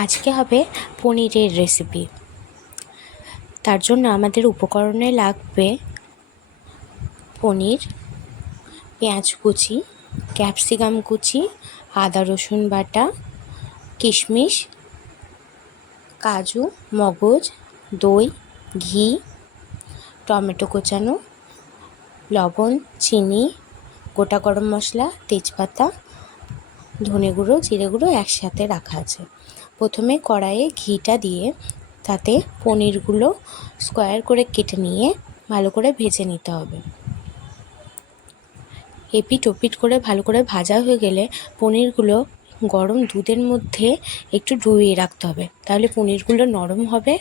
আজকে হবে পনিরের রেসিপি। তার জন্য আমাদের উপকরণে লাগবে পনির, পেঁয়াজ কুচি, ক্যাপসিকাম কুচি, আদা রসুন বাটা, কিশমিশ, কাজু, মগজ, দই, ঘি, টমেটো কোচানো, লবণ, চিনি, গোটা গরম মশলা, তেজপাতা, ধনে গুঁড়ো, জিরে গুঁড়ো একসাথে রাখা আছে। প্রথমে কড়াইয়ে ঘিটা দিয়ে তাতে পনিরগুলো স্কোয়ার করে কেটে নিয়ে ভালো করে ভেজে নিতে হবে। এপিট ওপিট করে ভালো করে ভাজা হয়ে গেলে পনিরগুলো গরম দুধের মধ্যে একটু ডুবিয়ে রাখতে হবে, তাহলে পনিরগুলো নরম হবে,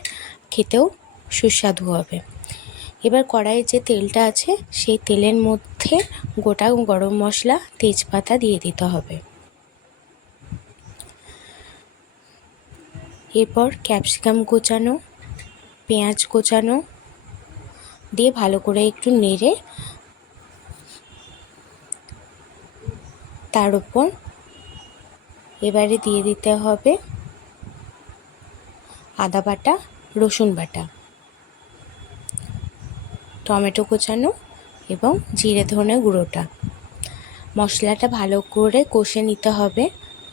খেতেও সুস্বাদু হবে। এবার কড়াইয়ে যে তেলটা আছে সেই তেলের মধ্যে গোটা গরম মশলা, তেজপাতা দিয়ে দিতে হবে। এরপর ক্যাপসিকাম কোচানো, পেঁয়াজ কোচানো দিয়ে ভালো করে একটু নেড়ে তার উপর এবারে দিয়ে দিতে হবে আদা বাটা, রসুন বাটা, টমেটো কোচানো এবং জিরে ধনে গুঁড়োটা। মশলাটা ভালো করে কষে নিতে হবে,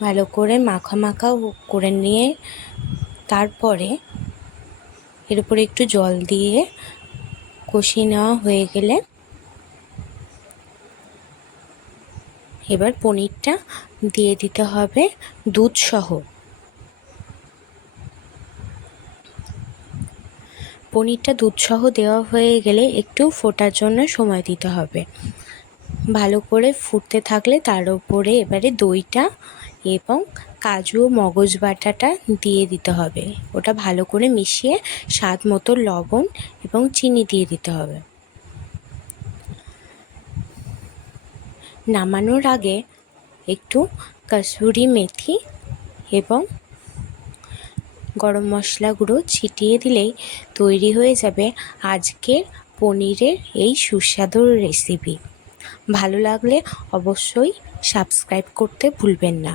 ভালো করে মাখা মাখা করে নিয়ে তারপরে এর উপরে একটু জল দিয়ে কষিয়ে নেওয়া হয়ে গেলে এবার পনিরটা দিয়ে দিতে হবে দুধ সহ। পনিরটা দুধ সহ দেওয়া হয়ে গেলে একটু ফোটার জন্য সময় দিতে হবে। ভালো করে ফুটতে থাকলে তার উপরে এবারে দইটা এবং কাজু ও মগজ বাটাটা দিয়ে দিতে হবে। ওটা ভালো করে মিশিয়ে স্বাদ মতো লবণ এবং চিনি দিয়ে দিতে হবে। নামানোর আগে একটু কসুরি মেথি এবং গরম মশলা গুঁড়ো ছিটিয়ে দিলেই তৈরি হয়ে যাবে আজকের পনিরের এই সুস্বাদু রেসিপি। ভালো লাগলে অবশ্যই সাবস্ক্রাইব করতে ভুলবেন না।